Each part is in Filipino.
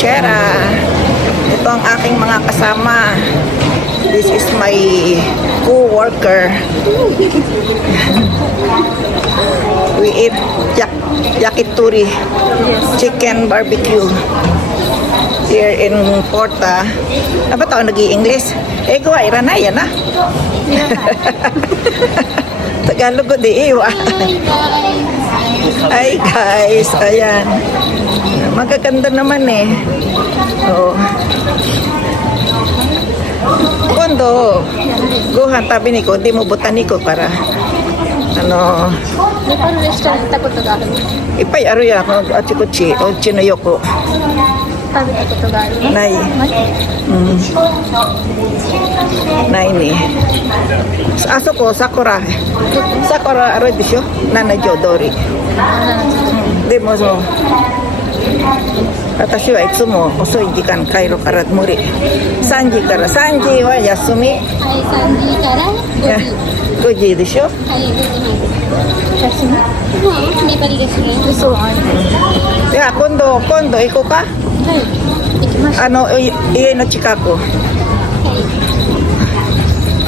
Chera. Ito ang aking mga kasama. This is my co-worker. We eat yakitori, chicken barbecue here in Porta. Apa tao nag-i-English? Gawa irana yan ah. Tagalog ko di iwa. Hi guys, ayan. Magaganda naman eh. Oo. Kondo, gohan tabi ni ko, di mo butani ko para ano. Ipay aro ya ko achikuchi o chinoyoko. Nay. Nay ni. Aso ko sakura. Sakura aro disyo nana jodori. Demo so. 私はいつも遅い時間帰るから無理。3時から3時は休み。はい、3時から5時。 5時でしょ。はい、5時まで。休み？粘りですね。そう。いや、今度行こうか。はい。行きましょう。家の近く。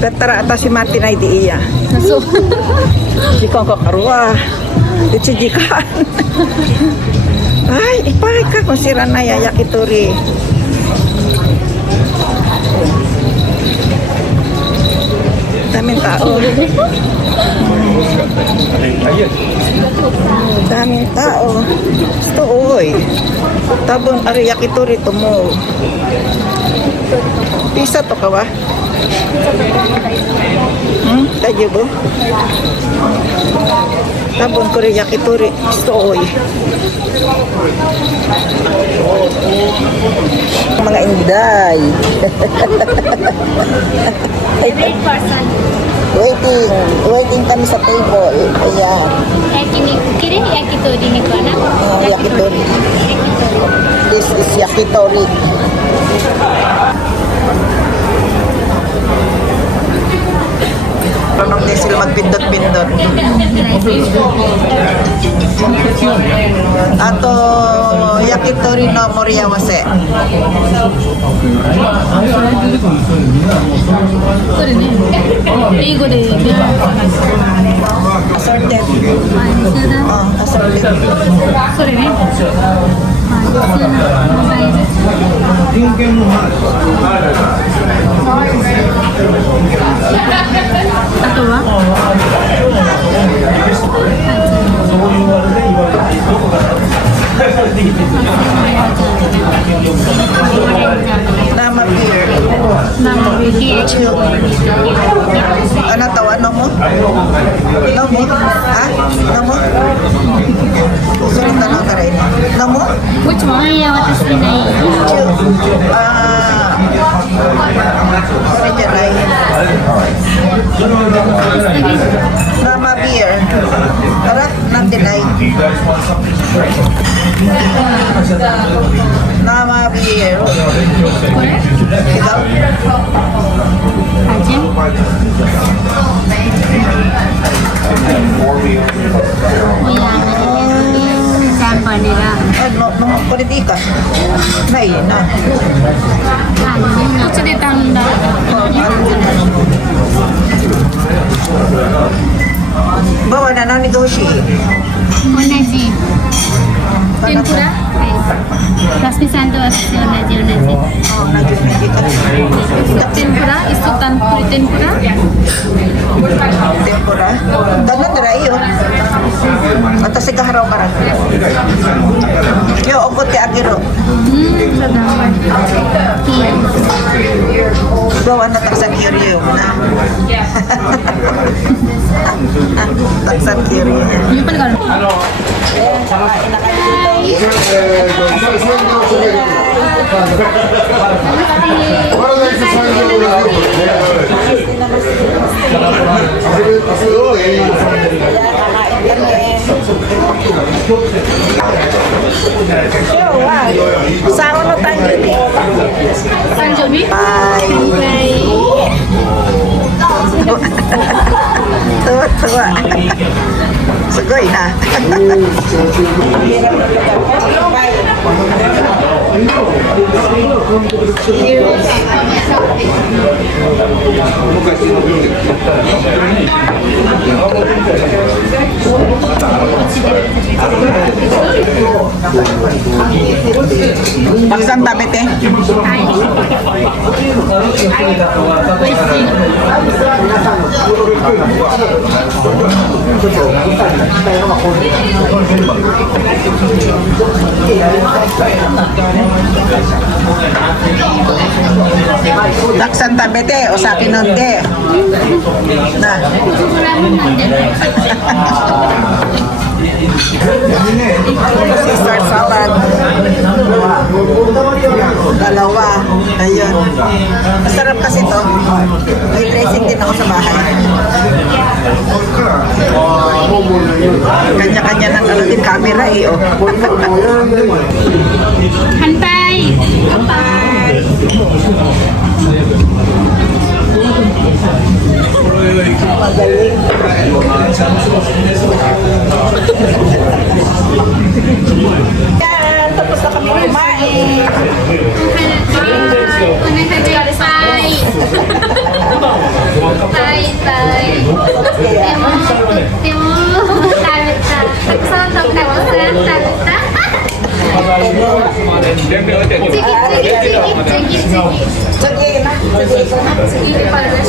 だったら私待ってないでいいや。そう。時間かかるわ。1時間。Ay, ipay ka kung sira na yakitori. Daming tao. Daming tao. Gusto oy. Tabon ari yakitori to mo. Pisa to ka ba? Kayo ba? Tabon ko rin yakitori. Gusto oy. Mga inday. Waiting kami sa table. Ayan. Yakitori ni ko na. Yakitori. This is yakitori. Parang din sila magpindot-pindot. Ato yakitori no moriyawase. Assorted. Assorted. Nama beer. Ano tawa? Ano mo? Ano mo? Ha? Ano mo? Sulit na lang taray. Ano mo? Which one? Watashi nai. Original. Nama beer. Tara, nantinay. Nama beer. Ikaw? Ajin? Sample nila. Ano, politika? Nay, na. Ano yun? Ito di tanda. Bawa na nang negoshi. Onaji. Tempura? Rasmi santo asli onaji. Tempura? Isu tanpuri tempura? Tempura. Danan dira iyo. Ato sa kaharaw karan. Yo, obot ti agiro. Sadaman. Bawa na taksan kiriyo na. Taksan kiriyo. Yung pala ka. Saan mo tayo dito? Sanjobi? Bye. Tuwa. Sugoy na. Baksan tabit eh. Baksan tabit eh. O sa akin nun de. Na. Caesar salad. Dalawa. Ayun. Masarap kasi to. May dressing din ako sa bahay. Kanya-kanya ng ano din camera eh. Oh. Hantay! Magaling. Yan, tapos na kami kumain. Sige na, sige na.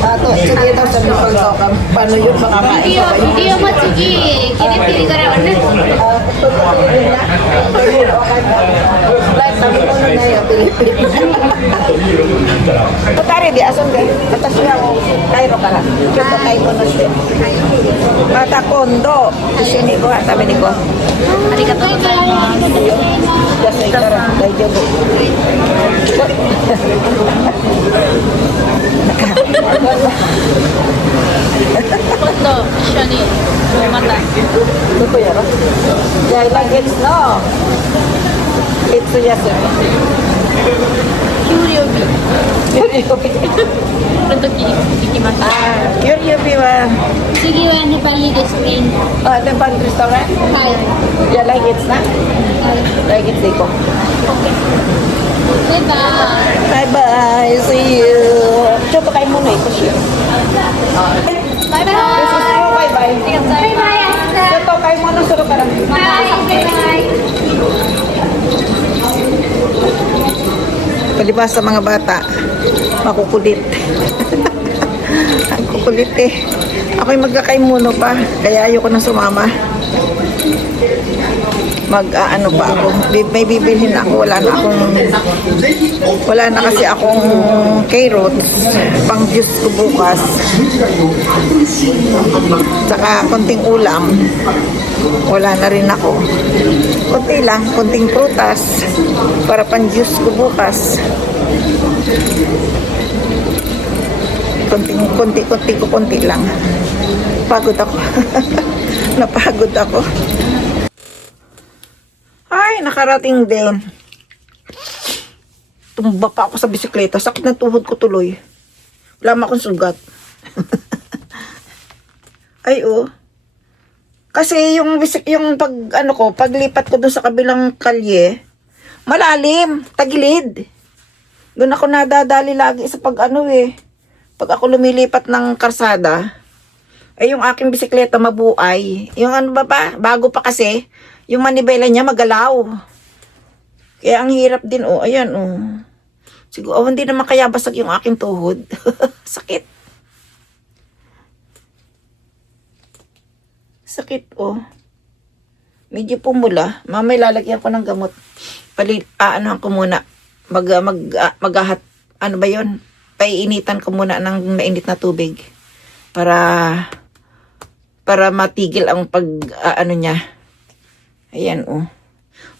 Tato, sige daw sa mga pagkakam. Paano yun makakain ko kayo? Video mo, sige. Kini-pili ka rin. Like, sabi ko na yun, Pilipinas. Putari, di asan ka? Atas niya ako, Cairo ka na. Kito kayo mo na siya. Mata kondo. Sini ko, sabi ni ko. Arigato gozaimasu. Just like that, daijoubu. Kondo, ishoni. Mata. Luto yaro. Yeah, like it's no. It's yes. Kyuryobi. Yuri-yubi. この時行きました。 Ah, Yuri-yubi wa, 次はネパリですね。 Nepal restaurant. はい。 Yeah, like it's na. Like it's Iko. バイバイ。 Bye bye. See you. Coba kayo muna ito siya. バイバイ。 Bye bye. バイバイ。 Coba kayo muna sa lugar. はい。バイバイ。 Palibas sa mga bata, makukulit. Ang kukulit eh. Ako'y magkakaimuno pa, kaya ayoko na sumama. Ano pa ako, may bibilhin ako, wala na kasi akong carrots, pang juice ko bukas. Tsaka konting ulam, wala na rin ako. Konti lang, konting prutas, para pang juice ko bukas. Konti lang. Pagod ako. Napagod ako. Ay, nakarating din. Tumba pa ako sa bisikleta. Sakit na tuhod ko tuloy. Wala ma akong sugat. Ay, oh. Kasi yung paglipat ko dun sa kabilang kalye, malalim, tagilid. Doon ako nadadali lagi sa pag pag ako lumilipat ng karsada, ay yung aking bisikleta mabuay. Yung bago pa kasi, yung manibela niya magalaw. Kaya ang hirap din, ayan, Siguro, hindi naman kaya basag yung aking tuhod. Sakit. Sakit, Medyo pumula. Mamay lalagyan ko ng gamot. Anuhan ko muna. Ano ba yun? Paiinitan ko muna ng mainit na tubig. Para matigil ang niya. Ayan,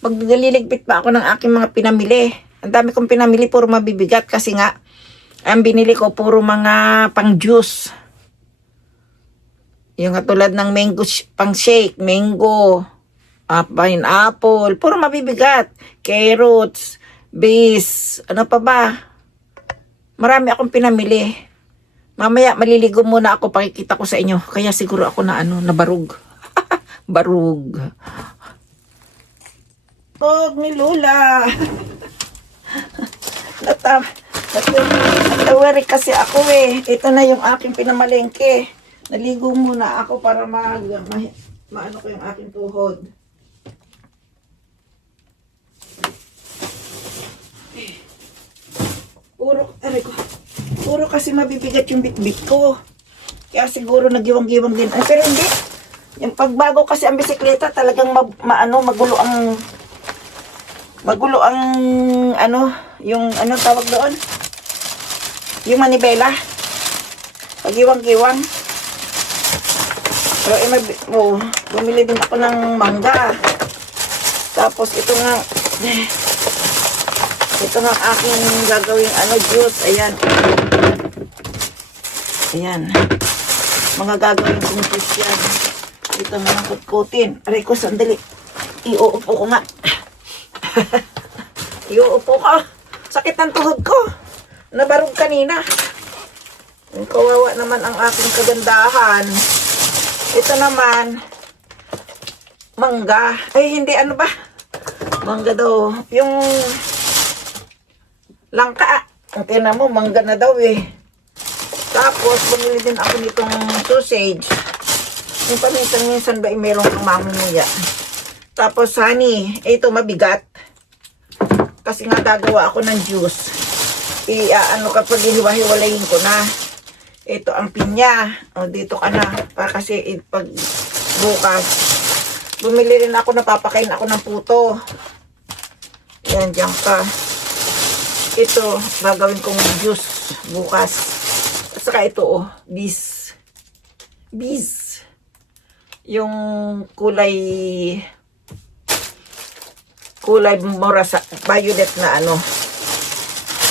Maglililigpit pa ako ng aking mga pinamili. Ang dami kong pinamili, puro mabibigat. Kasi nga, ang binili ko, puro mga pang-juice. Yung katulad ng mango, pang-shake, mango, pineapple, puro mabibigat. Carrots, bees, ano pa ba? Marami akong pinamili. Mamaya, maliligo muna ako, pakikita ko sa inyo. Kaya siguro ako nabarug. Barug. Tog ni Lola. Natawari kasi ako eh. Ito na yung aking pinamalengke. Naligo muna ako para maano ko yung aking tuhod. Puro kasi mabibigat yung bitbit ko. Kaya siguro nagiwang-giwang din. Ay, pero hindi. Yung pagbago kasi ang bisikleta talagang magulo ang ano, yung ano tawag doon? Yung manibela. Pagiwang-giwang. Pero bumili din ako ng mangga. Tapos ito nga aking gagawing juice. Ayan. Ayan. Mga gagawin kong juice yan. Ito mga kutkutin. Aray ko, sandali. Iuupo ko nga. Iuupo ka. Sakit ng tuhod ko. Nabarog kanina. Kawawa naman ang aking kagandahan. Ito naman, mangga. Ay, hindi, ano ba? Mangga daw. Yung langka. Ang tinan mo, mangga na daw eh. Tapos, bumili din ako nitong sausage. Yung paminsan-minsan ba meron kang mamumuya. Tapos, honey, ito mabigat. Kasi nga gagawa ako ng juice. Kapag hiwa-hiwalayin ko na. Ito ang pinya. O, dito ka na. Kasi pag bukas, bumili rin ako, napapakain ako ng puto. Yan, dyan ka. Ito, gagawin kong juice bukas. At saka ito, bees. Bees. Yung kulay morasa, violet na ano.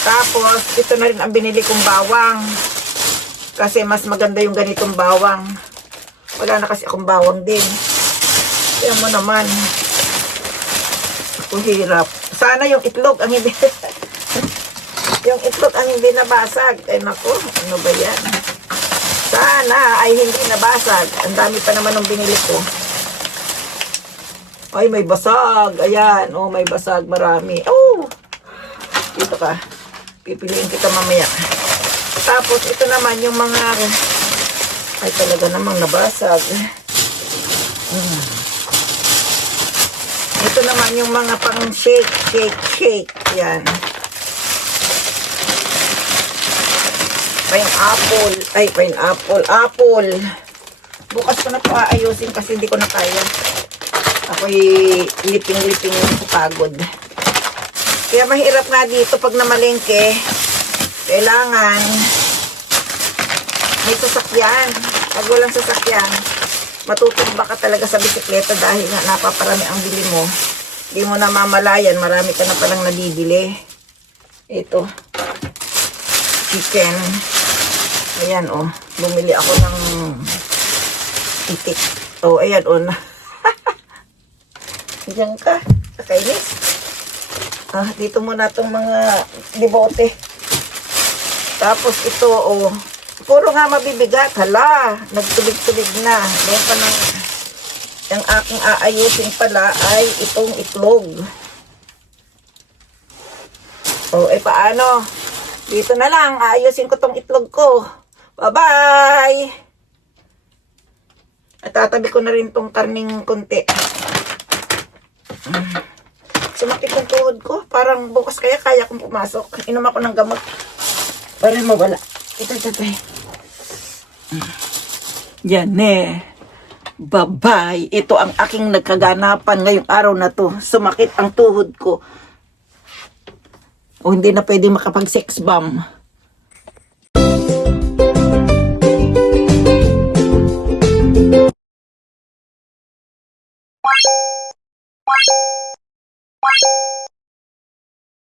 Tapos, ito na rin ang binili kong bawang. Kasi mas maganda yung ganitong bawang. Wala na kasi akong bawang din. Kaya mo naman. Ako hirap. Sana yung itlog ang hindi yung itlog ang hindi nabasag. Ay nako, ano ba yan? Sana ay hindi nabasag. Ang dami pa naman ng binili ko. Ay, may basag. Ayan. Oh, may basag. Marami. Oh! Dito ka. Pipiliin kita mamaya. Tapos, ito naman yung mga... Ay, talaga namang nabasag. Ito naman yung mga pang shake. Yan. Apple. Bukas ko na po aayusin kasi hindi ko na kaya. Ako'y liping-liping sa pagod. Kaya mahirap nga dito pag namalengke. Kailangan may sasakyan. Pag walang sasakyan, matutumba ka talaga sa bisikleta dahil nga napaparami ang bili mo. Hindi mo na mamalayan, marami ka na palang nabibili. Ito. Chicken. Ayan, oh. Bumili ako ng itik. Oh, ayan, oh. Diyan ka. Kakainis. Dito muna itong mga libote. Tapos ito, oh. Puro nga mabibigat. Hala, nagtubig-tubig na. Doon pa ng... Yung aking aayusin pala ay itong itlog. Oh, paano? Dito na lang. Aayusin ko tong itlog ko. Bye-bye! At tatabi ko na rin tong karning konti. Sumakit yung tuhod ko. Parang bukas kaya kong pumasok. Inom ako ng gamot. Para mawala. Ito. Yan eh. Bye-bye. Ito ang aking nagkaganapan ngayong araw na to. Sumakit ang tuhod ko. O hindi na pwede makapag-sex bomb.